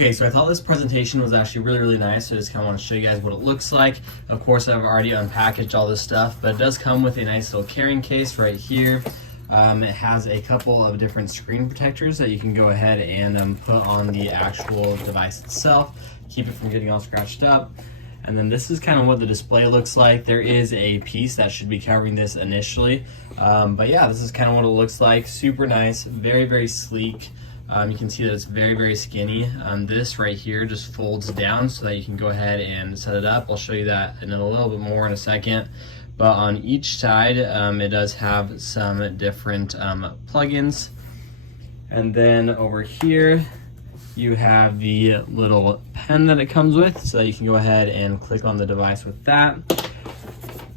Okay, so I thought this presentation was actually really nice. So I just kind of want to show you guys what it looks like. Of course, I've already unpackaged all this stuff, but it does come with a nice little carrying case right here. It has a couple of different screen protectors that you can go ahead and put on the actual device itself, keep it from getting all scratched up. And then this is kind of what the display looks like. There is a piece that should be covering this initially. But yeah, this is kind of what it looks like. Super nice, very sleek. You can see that it's very skinny. This right here just folds down so that you can go ahead and set it up. I'll show you that in a little bit more in a second. But on each side, it does have some different plugins. And then over here, you have the little pen that it comes with, so that you can go ahead and click on the device with that.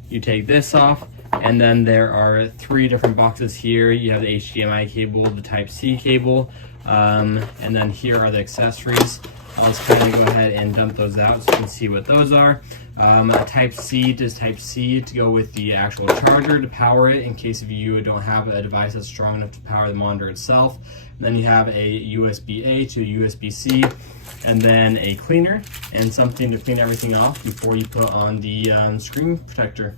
You take this off, and then there are 3 different boxes here. You have the HDMI cable, the Type-C cable, and then here are the accessories. I'll just kind of go ahead and dump those out so you can see what those are. Type-C to go with the actual charger to power it in case if you don't have a device that's strong enough to power the monitor itself. And then you have a USB-A to USB-C, and then a cleaner and something to clean everything off before you put on the screen protector.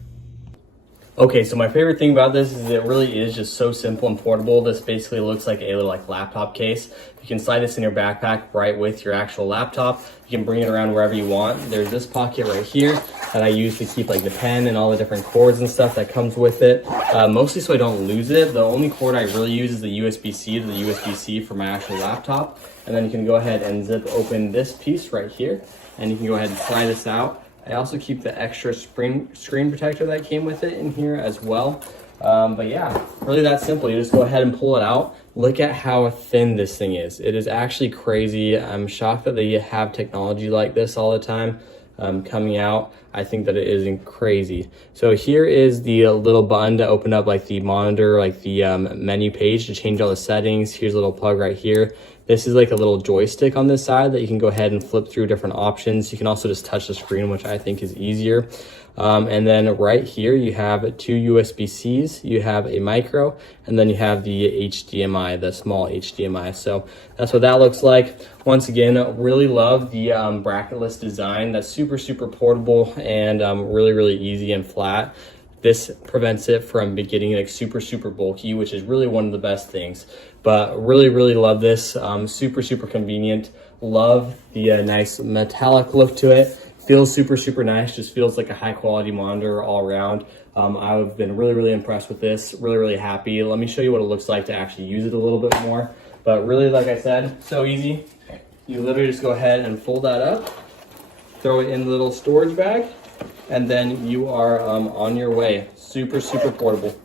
Okay, so my favorite thing about this is it really is just so simple and portable. This basically looks like a little laptop case. You can slide this in your backpack right with your actual laptop. You can bring it around wherever you want. There's this pocket right here that I use to keep the pen and all the different cords and stuff that comes with it. Mostly so I don't lose it. The only cord I really use is the USB-C to the USB-C for my actual laptop. And then you can go ahead and zip open this piece right here, and you can go ahead and slide this out. I also keep the extra screen protector that came with it in here as well. But yeah, really that simple. You just go ahead and pull it out. Look at how thin this thing is. It is actually crazy. I'm shocked that they have technology like this all the time coming out. I think that it is crazy. So here is the little button to open up the monitor, the menu page to change all the settings. Here's a little plug right here. This is a little joystick on this side that you can go ahead and flip through different options. You can also just touch the screen, which I think is easier. And then right here, you have 2 USB-Cs, you have a micro, and then you have the HDMI, the small HDMI. So that's what that looks like. Once again, really love the bracketless design. That's super portable and really easy and flat. This prevents it from getting super bulky, which is really one of the best things. But really love this. Super convenient. Love the nice metallic look to it. Feels super nice. Just feels like a high quality monitor all around. I've been really impressed with this. Really happy. Let me show you what it looks like to actually use it a little bit more. But really, like I said, so easy. You literally just go ahead and fold that up, throw it in the little storage bag, and then you are on your way. Super portable.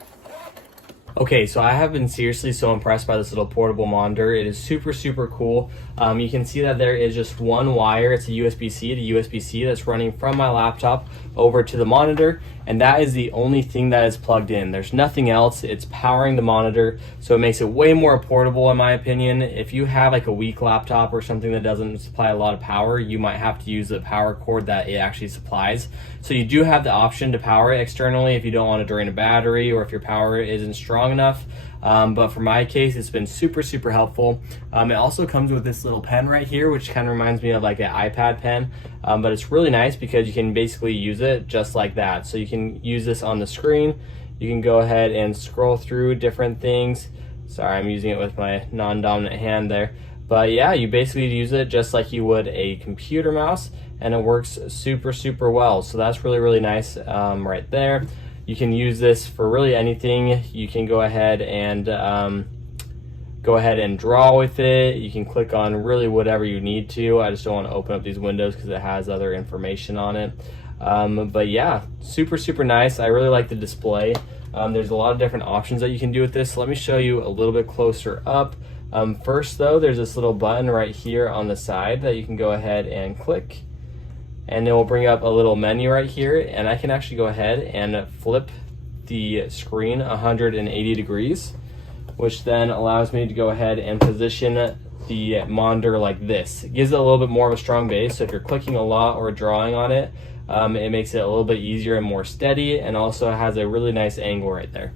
Okay, so I have been seriously so impressed by this little portable monitor. It is super cool. You can see that there is just one wire. It's a USB-C to USB-C that's running from my laptop over to the monitor, and that is the only thing that is plugged in. There's nothing else. It's powering the monitor, so it makes it way more portable in my opinion. If you have a weak laptop or something that doesn't supply a lot of power, you might have to use the power cord that it actually supplies. So you do have the option to power it externally if you don't want to drain a battery or if your power isn't strong enough. But for my case, it's been super helpful. It also comes with this little pen right here, which kind of reminds me of an iPad pen, but it's really nice because you can basically use it just like that. So you can use this on the screen. You can go ahead and scroll through different things. Sorry, I'm using it with my non-dominant hand there. But yeah, you basically use it just like you would a computer mouse, and it works super well. So that's really nice right there. You can use this for really anything. You can go ahead and draw with it. You can click on really whatever you need to. I just don't want to open up these windows because it has other information on it. But yeah, super nice. I really like the display. There's a lot of different options that you can do with this. So let me show you a little bit closer up. First though, there's this little button right here on the side that you can go ahead and click, and it will bring up a little menu right here, and I can actually go ahead and flip the screen 180 degrees, which then allows me to go ahead and position the monitor like this. It gives it a little bit more of a strong base, so if you're clicking a lot or drawing on it, it makes it a little bit easier and more steady, and also has a really nice angle right there.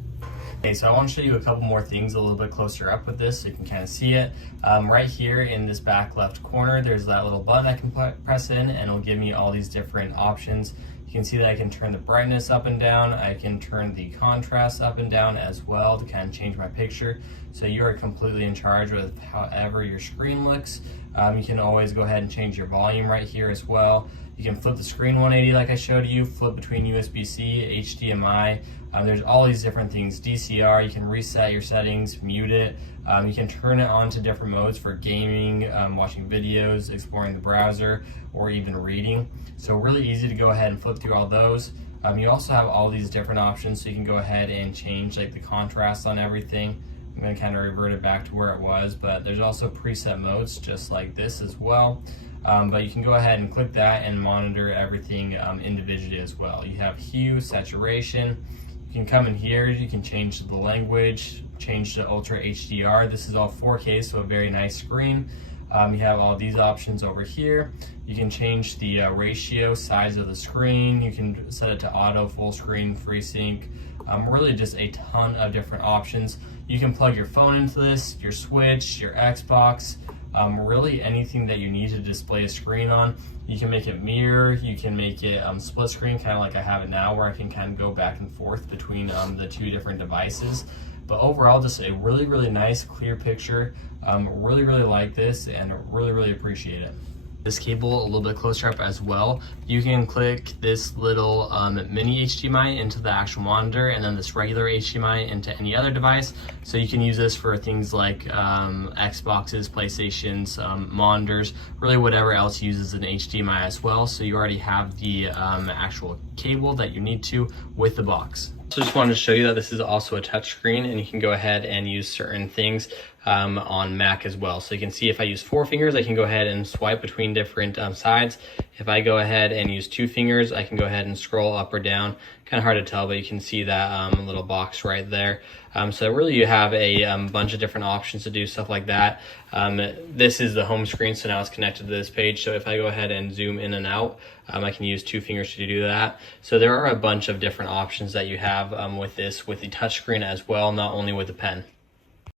Okay, so I want to show you a couple more things a little bit closer up with this so you can kind of see it. Right here in this back left corner, there's that little button I can press in, and it'll give me all these different options. You can see that I can turn the brightness up and down. I can turn the contrast up and down as well to kind of change my picture. So you are completely in charge with however your screen looks. You can always go ahead and change your volume right here as well. You can flip the screen 180 like I showed you, flip between USB-C, HDMI. There's all these different things. DCR, you can reset your settings, mute it. You can turn it on to different modes for gaming, watching videos, exploring the browser, or even reading. So really easy to go ahead and flip through all those. You also have all these different options, so you can go ahead and change like the contrast on everything. I'm going to kind of revert it back to where it was, but there's also preset modes just like this as well. But you can go ahead and click that and monitor everything individually as well. You have hue, saturation. You can come in here, you can change the language, change to Ultra HDR. This is all 4K, so a very nice screen. You have all these options over here. You can change the ratio, size of the screen. You can set it to auto, full screen, FreeSync. Really just a ton of different options. You can plug your phone into this, your Switch, your Xbox, really anything that you need to display a screen on. You can make it mirror, you can make it split screen, kind of like I have it now, where I can kind of go back and forth between the two different devices. But overall, just a really, really nice, clear picture. Really, really like this and really, really appreciate it. This cable a little bit closer up as well. You can click this little mini HDMI into the actual monitor, and then this regular HDMI into any other device. So you can use this for things like Xboxes, PlayStations, monitors, really whatever else uses an HDMI as well. So you already have the actual cable that you need to with the box. So just wanted to show you that this is also a touchscreen, and you can go ahead and use certain things on Mac as well. So you can see if I use 4 fingers, I can go ahead and swipe between different sides. If I go ahead and use 2 fingers, I can go ahead and scroll up or down. Kind of hard to tell, but you can see that little box right there. So really you have a bunch of different options to do stuff like that. This is the home screen, so now it's connected to this page. So if I go ahead and zoom in and out, I can use 2 fingers to do that. So there are a bunch of different options that you have with this, with the touchscreen as well, not only with the pen.